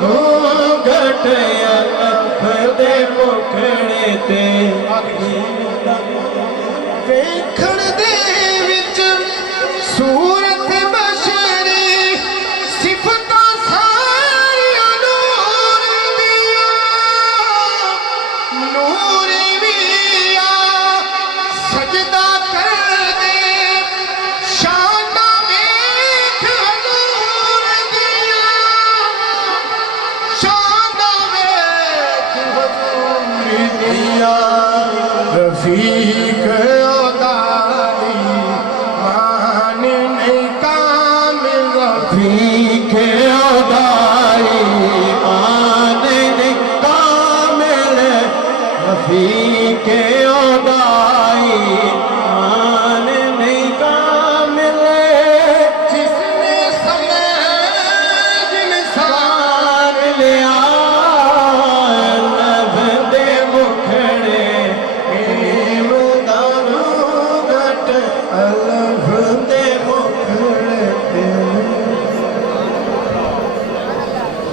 घूंघट अख दे मुखड़े ते वेखण दे विच सूरत बशरी सिफतां सारियां नूर दियां नूर विया सजदा कर दे शाना वेख हजूर दियां शाना वेख हजूर दियां रफीक रफीक उदाई मान कामिल रफीक